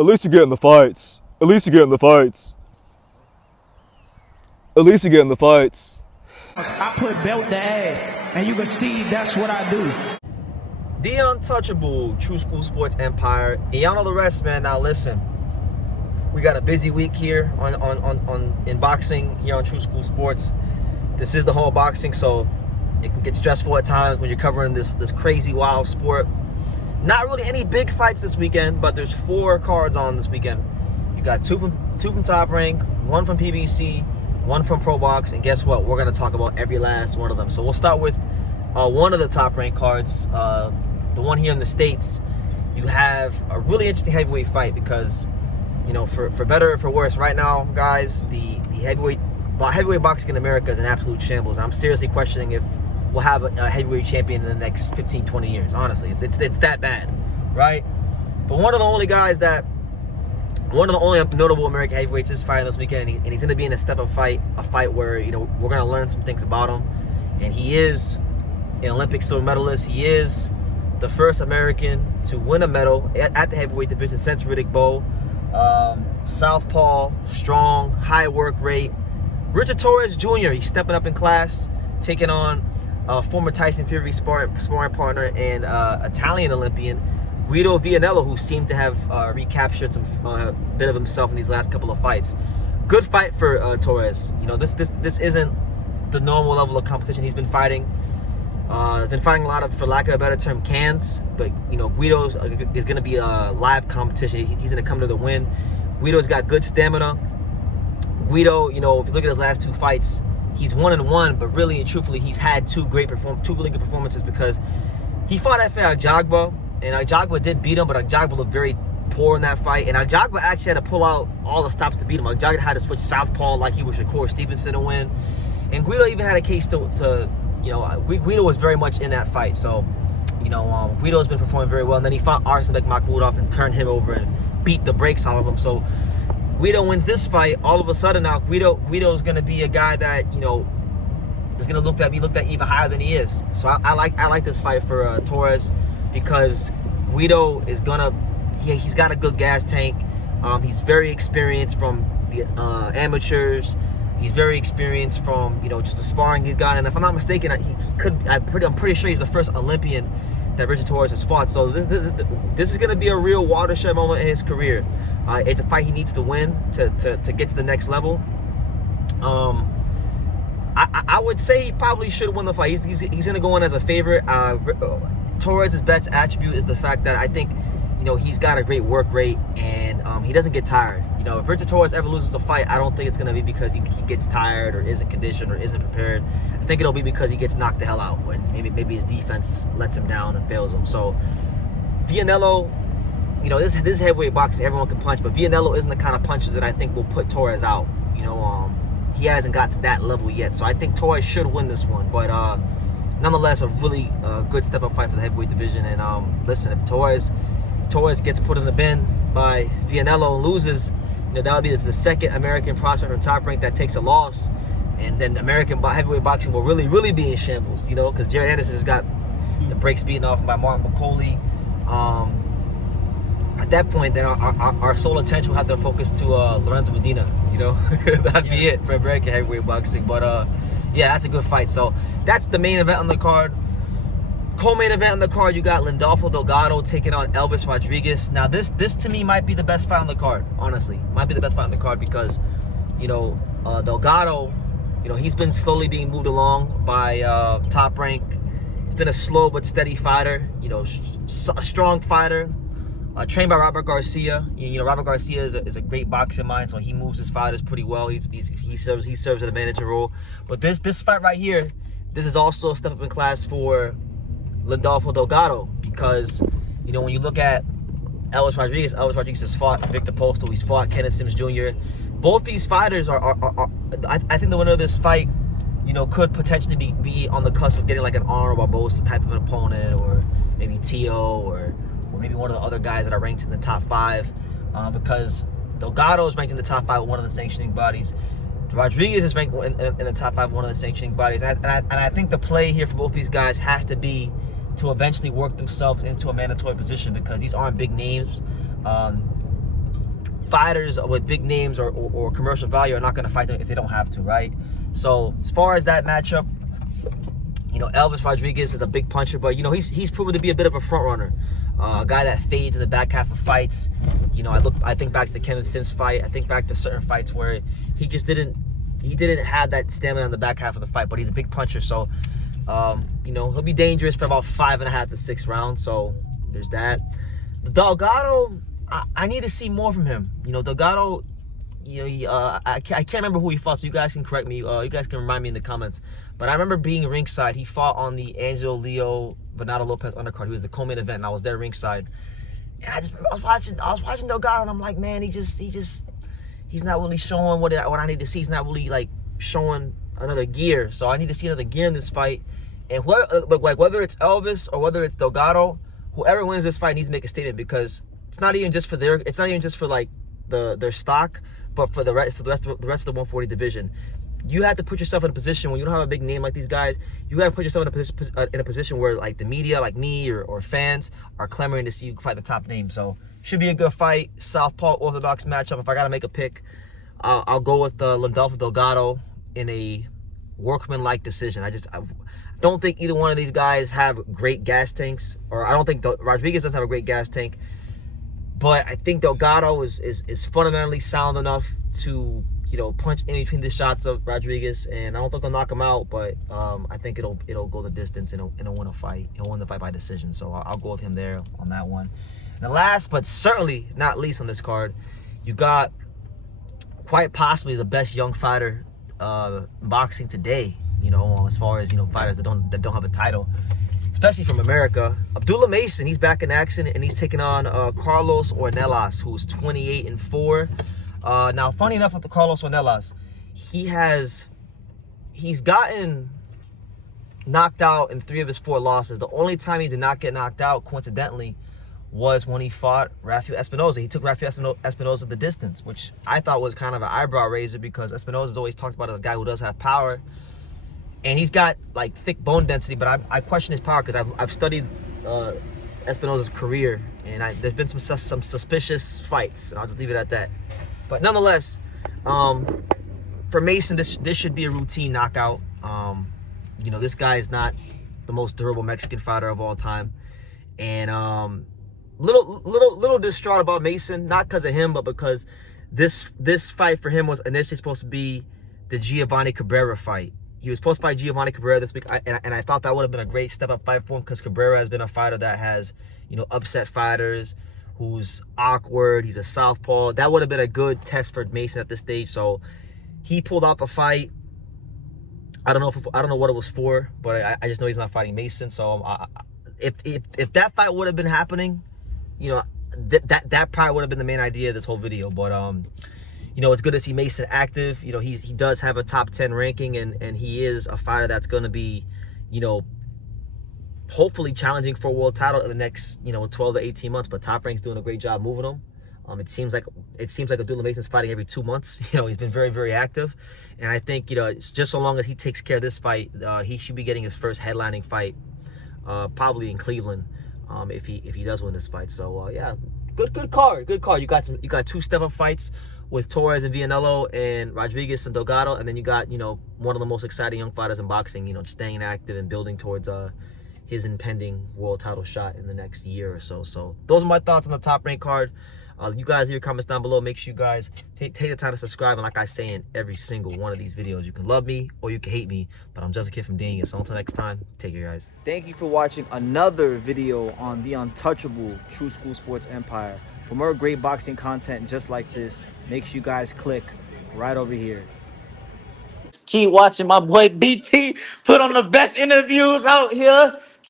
At least you get in the fights. At least you get in the fights. At least you get in the fights. I put belt to ass, and you can see that's what I do. The untouchable True School Sports Empire. And y'all know the rest, man. Now listen, we got a busy week here in boxing here on True School Sports. This is the whole boxing, so it can get stressful at times when you're covering this crazy wild sport. Not really any big fights this weekend, but there's 4 cards on this weekend. You got two from Top Rank, 1 from PBC, 1 from Pro Box, and guess what? We're gonna talk about every last one of them. So we'll start with one of the Top Rank cards, the one here in the States. You have a really interesting heavyweight fight because, you know, for better or for worse, right now, guys, the heavyweight boxing in America is an absolute shambles. I'm seriously questioning if we'll have a heavyweight champion in the next 15, 20 years. Honestly, it's that bad, right? But one of the only notable American heavyweights is fighting this weekend, and he's going to be in a step-up fight, a fight where, you know, we're going to learn some things about him. And he is an Olympic silver medalist. He is the first American to win a medal at the heavyweight division since Riddick Bowe. Southpaw, strong, high work rate. Richard Torrez Jr., he's stepping up in class, taking on former Tyson Fury sparring partner and Italian Olympian Guido Vianello, who seemed to have recaptured some bit of himself in these last couple of fights. Good fight for Torrez. You know, this isn't the normal level of competition. He's been fighting. Been fighting a lot of, for lack of a better term, cans. But you know, Guido is going to be a live competition. He's going to come to the win. Guido's got good stamina. Guido, you know, if you look at his last 2 fights, he's 1-1, but really and truthfully, he's had 2 really good performances because he fought Efe Ajagba, and Ajagba did beat him, but Ajagba looked very poor in that fight, and Ajagba actually had to pull out all the stops to beat him. Ajagba had to switch southpaw like he was Shakur Stevenson to win, and Guido even had a case to you know, Guido was very much in that fight, so, you know, Guido's been performing very well, and then he fought Arsenbek Makhmudov and turned him over and beat the brakes off of him, so Guido wins this fight. All of a sudden now, Guido's going to be a guy that, you know, is going to be looked at even higher than he is. So I like this fight for Torrez because Guido is he's got a good gas tank. He's very experienced from the amateurs. He's very experienced from, you know, just the sparring he's got. And if I'm not mistaken, I'm pretty sure he's the first Olympian that Richard Torrez has fought. So this is going to be a real watershed moment in his career. It's a fight he needs to win to get to the next level. I would say he probably should win the fight. He's going to go in as a favorite. Torrez's best attribute is the fact that I think, you know, he's got a great work rate and he doesn't get tired. You know, if Richard Torrez ever loses a fight, I don't think it's going to be because he gets tired or isn't conditioned or isn't prepared. I think it'll be because he gets knocked the hell out when maybe his defense lets him down and fails him. So Vianello, you know, this heavyweight boxing, everyone can punch, but Vianello isn't the kind of puncher that I think will put Torrez out. You know, he hasn't got to that level yet, so I think Torrez should win this one. But nonetheless, a really good step-up fight for the heavyweight division. And listen, if Torrez gets put in the bin by Vianello and loses, you know, that would be the second American prospect from Top Rank that takes a loss, and then American heavyweight boxing will really be in shambles. You know, because Jared Anderson has got the brakes beaten off him by Martin McCauley. At that point, then our sole attention will have to focus to Lorenzo Medina. You know, that'd be it for American heavyweight boxing. But yeah, that's a good fight. So that's the main event on the card. Co-main event on the card, you got Lindolfo Delgado taking on Elvis Rodriguez. Now this to me might be the best fight on the card. Honestly, might be the best fight on the card because, you know, Delgado, you know, he's been slowly being moved along by Top Rank. He's been a slow but steady fighter. You know, a strong fighter. Trained by Robert Garcia. You know, Robert Garcia is a great boxing mind, so he moves his fighters pretty well. He serves an advantage role. But this fight right here, this is also a step up in class for Lindolfo Delgado because, you know, when you look at Elvis Rodriguez has fought Victor Postal. He's fought Kenneth Sims Jr. Both these fighters I think the winner of this fight, you know, could potentially be on the cusp of getting like an Arnold Barbosa type of an opponent, or maybe Tio, or maybe one of the other guys that are ranked in the top 5, because Delgado is ranked in the top 5 with one of the sanctioning bodies. Rodriguez is ranked in the top 5 with one of the sanctioning bodies. And I think the play here for both these guys has to be to eventually work themselves into a mandatory position because these aren't big names. fighters with big names or commercial value are not going to fight them if they don't have to, right? So as far as that matchup, you know, Elvis Rodriguez is a big puncher, but you know, he's proven to be a bit of a front runner, a guy that fades in the back half of fights. You know, I think back to the Kenneth Sims fight. I think back to certain fights where he just didn't have that stamina in the back half of the fight, but he's a big puncher. So, you know, he'll be dangerous for about 5.5 to 6 rounds. So there's that. The Delgado, I need to see more from him. You know, Delgado, you know, I can't remember who he fought, so you guys can correct me. You guys can remind me in the comments. But I remember being ringside. He fought on the Angelo Leo Bernardo Lopez undercard. He was the co-main event, and I was there ringside. And I was watching Delgado, and I'm like, man, he's not really showing what I need to see. He's not really like showing another gear. So I need to see another gear in this fight. And whether it's Elvis or whether it's Delgado, whoever wins this fight needs to make a statement, because it's not even just for like their stock, but for the rest of the 140 division. You have to put yourself in a position when you don't have a big name like these guys. You got to put yourself in a position where like the media, like me or fans, are clamoring to see you fight the top name. So should be a good fight. Southpaw orthodox matchup. If I got to make a pick, I'll go with Lindolfo Delgado in a workman-like decision. I don't think either one of these guys have great gas tanks, or I don't think Rodriguez doesn't have a great gas tank. But I think Delgado is fundamentally sound enough to, you know, punch in between the shots of Rodriguez, and I don't think I'll knock him out, but I think it'll go the distance and it'll win a fight. He'll win the fight by decision, so I'll go with him there on that one. And the last, but certainly not least on this card, you got quite possibly the best young fighter in boxing today. You know, as far as, you know, fighters that don't have a title, especially from America. Abdullah Mason, he's back in action, and he's taking on Carlos Ornelas, who's 28-4. Now, funny enough with the Carlos Ornelas, he's gotten knocked out in 3 of his 4 losses. The only time he did not get knocked out, coincidentally, was when he fought Rafael Espinoza. He took Rafael Espinoza the distance, which I thought was kind of an eyebrow raiser, because Espinoza's always talked about as a guy who does have power. And he's got like thick bone density, but I question his power, because I've studied Espinoza's career, and there's been some suspicious fights, and I'll just leave it at that. But nonetheless, for Mason, this should be a routine knockout. You know, this guy is not the most durable Mexican fighter of all time, and little distraught about Mason, not because of him, but because this fight for him was initially supposed to be the Giovanni Cabrera fight. He was supposed to fight Giovanni Cabrera this week, and I thought that would have been a great step-up fight for him, because Cabrera has been a fighter that has, you know, upset fighters, who's awkward. He's a southpaw. That would have been a good test for Mason at this stage. So he pulled out the fight. I don't know what it was for, but I just know he's not fighting Mason. So if that fight would have been happening, you know, that probably would have been the main idea of this whole video. But you know, it's good to see Mason active. You know, he does have a top 10 ranking, and he is a fighter that's going to be, you know, hopefully challenging for a world title in the next, you know, 12 to 18 months. But Top Rank's doing a great job moving him. It seems like Abdullah Mason's fighting every 2 months. You know, he's been very, very active, and I think, you know, it's just so long as he takes care of this fight, he should be getting his first headlining fight, probably in Cleveland, if he does win this fight. So yeah, good card. You got 2 step-up fights with Torrez and Vianello, and Rodriguez and Delgado, and then you got, you know, one of the most exciting young fighters in boxing, you know, staying active and building towards his impending world title shot in the next year or so. So those are my thoughts on the Top Rank card. You guys leave your comments down below. Make sure you guys take the time to subscribe, and like I say in every single one of these videos, you can love me or you can hate me, but I'm just a kid from Dania. So until next time, take care, guys. Thank you for watching another video on the untouchable True School Sports Empire. For more great boxing content just like this, make sure you guys click right over here. Keep watching my boy BT put on the best interviews out here.